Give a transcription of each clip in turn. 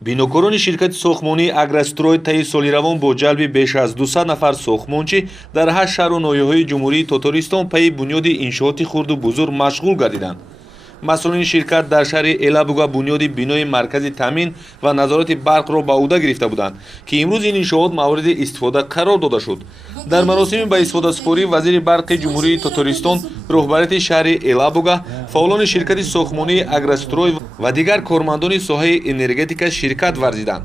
бинокорони ширкати сохмонии Агрострой таи соли равон бо ҷалби беш аз 200 нафар сохмончӣ дар 8 шаҳру ноҳияҳои ҷумҳурии Татаристон пайи бунёди иншооти хурду бузург машғул гардиданд. масъулини ширкат дар шаҳри Элабуга бунёди бинои маркази таъмин ва назорати барқро ба ӯҳда гирифта буданд, ки имрӯз ин иншоот мавриди истифода қарор дода шуд. дар маросими ба истифодасупорӣ вазири барқи ҷумҳурии Татаристон, роҳбарияти шаҳри Элабуга, фаъолони ширкати сохмонии Агрострой ва дигар кормандони соҳаи энергетика ширкат варзиданд.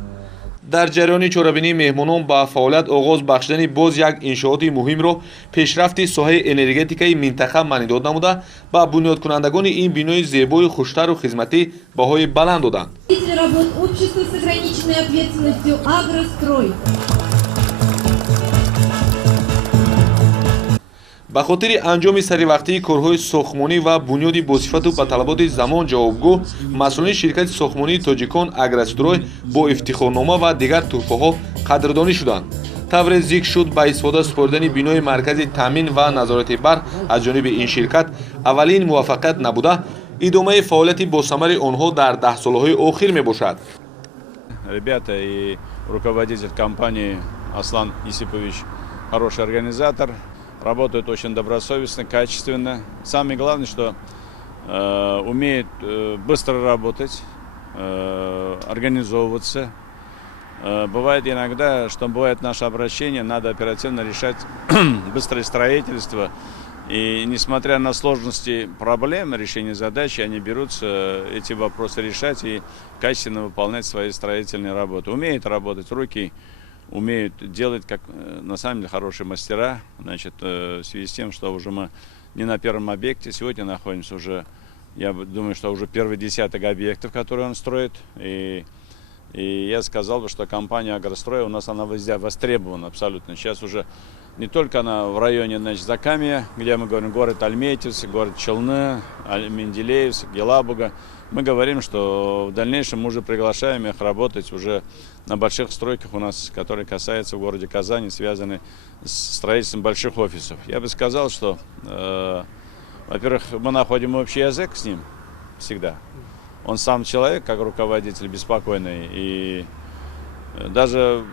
дар ҷараёни чорабинии меҳмонон ба фаъолият оғоз бахшидани боз як иншооти муҳимро пешрафти соҳаи энергетикаи минтақа маънӣ дод намуда, ба бунёдкунандагони ин бинои зебою хуштару хизматӣ баҳои баланд доданд. ба хотири анҷоми саривақтии корҳои сохмонӣ ва бунёди босифату ба талаботи замон ҷавобгӯ, масъулини ширкати сохмонии Тоҷикон Агрострой бо ифтихорнома ва дигар тӯҳфаҳо қадрдонӣ шуданд. тавре зикр шуд ба истифода супоридани бинои маркази таъмин ва назорати барқ аз ҷониби ин ширкат аввалин муваффақият набуда, идомаи фаъолияти босамари онҳо дар даҳсолаҳои охир мебошад. Ребята и руководитель компании Аслан Исипович хороший организатор. Работают очень добросовестно, качественно. Самое главное, что умеет быстро работать, организовываться. Бывает иногда, что бывает наше обращение, надо оперативно решать быстрое строительство. И несмотря на сложности проблем, решения задачи, они берутся эти вопросы решать и качественно выполнять свои строительные работы. Умеют работать руки, умеют делать, как на самом деле хорошие мастера. Значит, в связи с тем, что уже мы не на первом объекте, сегодня находимся уже, я думаю, что уже первый десяток объектов, которые он строит. И я сказал бы, что компания Агрострой у нас она везде востребована абсолютно. Сейчас уже не только она в районе, значит, Закамья, где мы говорим город Альметьевск, город Челны, Менделеевск, Елабуга. Мы говорим, что в дальнейшем мы уже приглашаем их работать уже на больших стройках у нас, которые касаются в городе Казани, связаны с строительством больших офисов. Я бы сказал, что, во-первых, мы находим общий язык с ним всегда. Он сам человек, как руководитель, беспокойный, и даже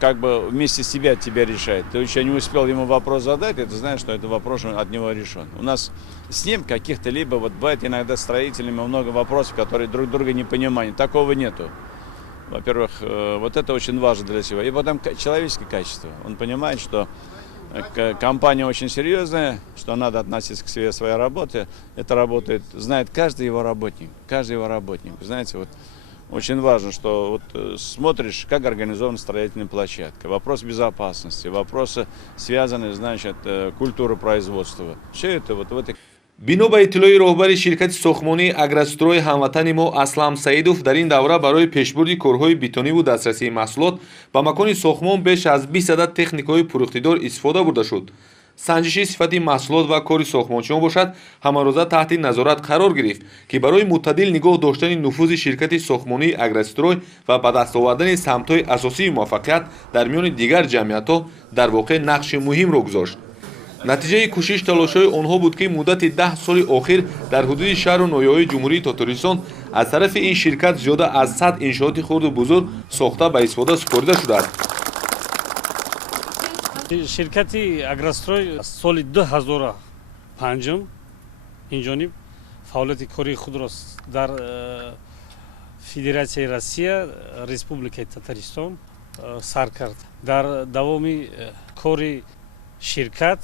как бы вместе с тебя решает. Ты еще не успел ему вопрос задать, и ты знаешь, что этот вопрос от него решен. У нас с ним каких-то либо, вот бывает иногда строителями много вопросов, которые друг друга не понимают. Такого нету. Во-первых, вот это очень важно для себя. И потом человеческое качество. Он понимает, что компания очень серьезная, что надо относиться к своей работе. Это работает, знает каждый его работник. Каждый его работник. Знаете, вот очень важно, что вот смотришь, как организована строительная площадка. Вопрос безопасности, вопросы, связанные, значит, культурой производства. Все это вот в этой... бино ба иттилои роҳбари ширкати сохмонии Агрострой ҳамватани мо Аслам Саидов, дар ин давра барои пешбурди корҳои битониву дастрасии маҳсулот ба макони сохмон беш аз 20 адад техникаҳои пурухтидор истифода бурда шуд. санҷиши сифати маҳсулот ва кори сохмончиён бошад, ҳамарӯза таҳти назорат қарор гирифт, ки барои муътадил нигоҳ доштани нуфузи ширкати сохмонии Агрострой ва ба даст овардани самтҳои асосии муваффақият дар миёни дигар ҷамъиятҳо дар воқеъ нақши муҳимро гузошт. натиҷаи кӯшиш талошҳои онҳо буд, ки муддати 10 соли охир дар ҳудуди шаҳру ноҳияҳои ҷумҳурии Татаристон аз тарафи ин ширкат зиёда аз 100 иншооти хурду бузург сохта ба истифода супорида шудааст. ширкати Агрострой соли 2005 инҷониб фаъолияти кори худро дар Федератсияи Россия, Республикаи Татаристон сар кард. дар давоми кори ширкат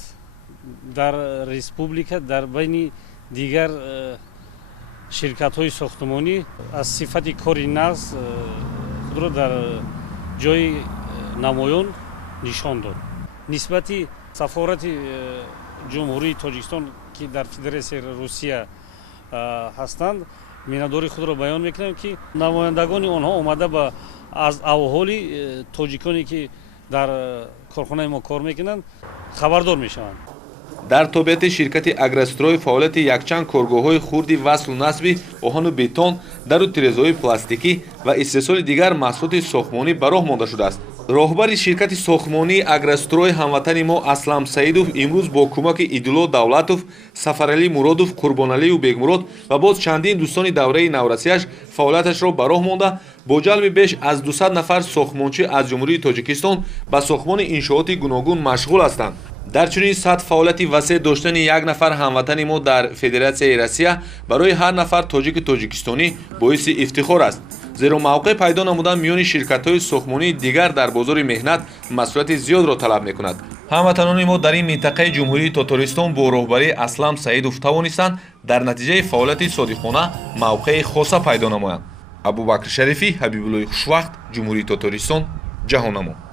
дар республика, дар байни дигар ширкатҳои сохтмонӣ аз сифати кори нағз худро дар ҷои намоён нишон дод. нисбати сафорати ҷумҳурии Тоҷикистон, ки дар Федератсияи Русия ҳастанд, миннатдории худро баён мекунем, ки намояндагони онҳо омада ба аз аҳволи тоҷиконе, ки дар корхонаи мо кор мекунанд, хабардор мешаванд. дар тобиати ширкати Агрострой фаъолияти якчанд коргоҳҳои хурди васлу насби оҳану бетон, дару тирезаҳои пластикӣ ва истеҳсоли дигар маҳсулоти сохмонӣ ба роҳ монда шудааст. роҳбари ширкати сохтмонии агрострой ҳамватани мо Аслам Саидов имрӯз бо кӯмаки Идулло Давлатов, Сафаралӣ Муродов, Қурбоналию Бегмурод ва боз чандин дӯстони давраи наврасияш фаъолияташро ба роҳ монда, бо ҷалби беш аз 200 нафар сохтмончӣ аз ҷумҳурии Тоҷикистон ба сохтмони иншооти гуногун машғул ҳастанд. дар чунин сатҳ фаъолияти васеъ доштани як нафар ҳамватани мо дар Федератсияи Россия барои ҳар нафар тоҷики тоҷикистонӣ боиси ифтихор аст, зеро мавқеъ пайдо намудан миёни ширкатҳои сохтмонии дигар дар бозори меҳнат масъулияти зиёдро талаб мекунад. ҳамватанони мо дар ин минтақаи ҷумҳурии Татаристон бо роҳбарии Аслам Саидов тавонистанд дар натиҷаи фаъолияти содиқона мавқеи хоса пайдо намоянд. Абубакр Шарифӣ, Ҳабибуллои Хушвақт, Ҷумҳурии Татаристон, Ҷаҳонамо.